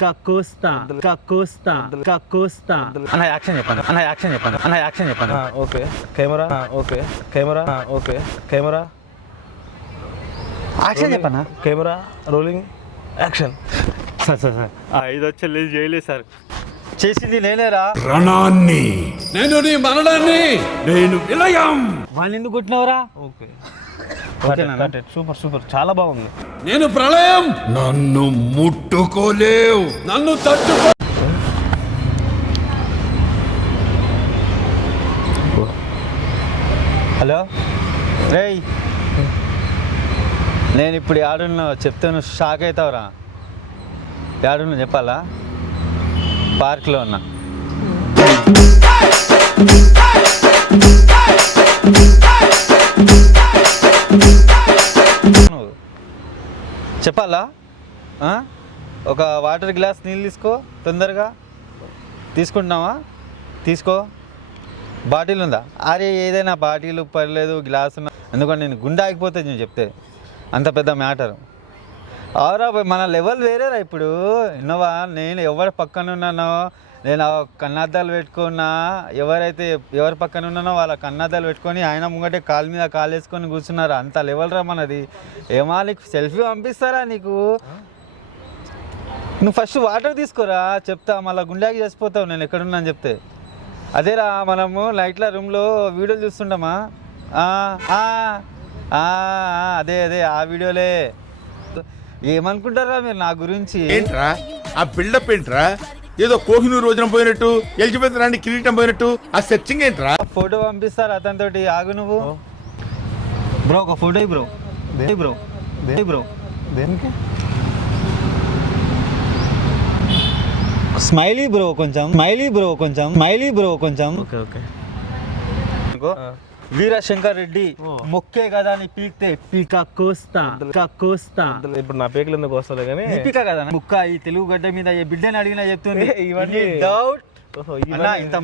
Costa. అన్న action చెప్పండి. Okay camera okay camera action చెప్పన్నా. Camera rolling action. సార్ 5 వచ్చి చేయలేదు సార్, చేసింది నేనేరా. రణాన్ని నేను, నీ మరణాన్ని నేను విలయం. వాళ్ళు ఎందుకు కొట్టినవరా? ఓకే ఓకేనా? సూపర్ చాలా బాగుంది. నేను ప్రళయం, నన్ను ముట్టుకోలేవు, నన్ను తట్టుకో. హలో రేయ్, నేను ఇప్పుడు ఆడున్నా చెప్తే నువ్వు షాక్ అవుతావురా. ఆడున్నా చెప్పాలా? పార్క్లో ఉన్నా. చెప్పాలా? ఒక వాటర్ గ్లాస్ నీళ్ళు తీసుకో, తొందరగా తీసుకుంటున్నావా? తీసుకో. బాటిల్ ఉందా? అరే ఏదైనా బాటిల్ పర్లేదు, గ్లాస్ ఉన్నా. ఎందుకంటే నేను గుండె ఆగిపోతుంది నేను చెప్తే, అంత పెద్ద మ్యాటర్. అవరా మన లెవెల్ వేరేరా ఇప్పుడు. విన్నావా? నేను ఎవరి పక్కన ఉన్నానో, నేను కన్నాద్దాలు పెట్టుకున్నా, ఎవరి పక్కన ఉన్నానో వాళ్ళ కన్నాద్దాలు పెట్టుకొని ఆయన ముంగటే కాలు మీద కాలు వేసుకొని కూర్చున్నారు. అంత లెవెల్ రా మనది. ఏమా నీకు సెల్ఫీ పంపిస్తారా నీకు? నువ్వు ఫస్ట్ వాటర్ తీసుకోరా, చెప్తా. మళ్ళీ గుండెకి చేసిపోతావు నేను ఎక్కడున్నా అని చెప్తే. అదేరా మనము నైట్ల రూమ్లో వీడియోలు చూస్తుంటామా? అదే ఆ వీడియోలే. ఏమనుకుంటారా మీరు నా గురించి? ఏంట్రా ఆ బిల్డప్ ఏంట్రా? ఏదో కోహినూరు రోజున పోయినట్టు, ఎలిజబెత్ రాణి కిరీటం పోయినట్టు ఆ సెర్చింగ్ ఏంట్రా? ఫోటో పంపిస్తారు అతనితోటి. ఆగు నువ్వు బ్రో, ఒక ఫోటో బ్రో. దేనికి? స్మైలీ బ్రో కొంచెం. ఓకే వీరశంకర్ రెడ్డి మొక్కే కదా అని పీక్తే పీకా కోస్తా. ఇప్పుడు నా పేకలు ఎందుకు వస్తలే కానీ పీకా కదా ముక్క. ఈ తెలుగు గడ్డ మీద ఏ బిడ్డని అడిగినా చెప్తుంది. ఇవన్నీ డౌట్. ఇంత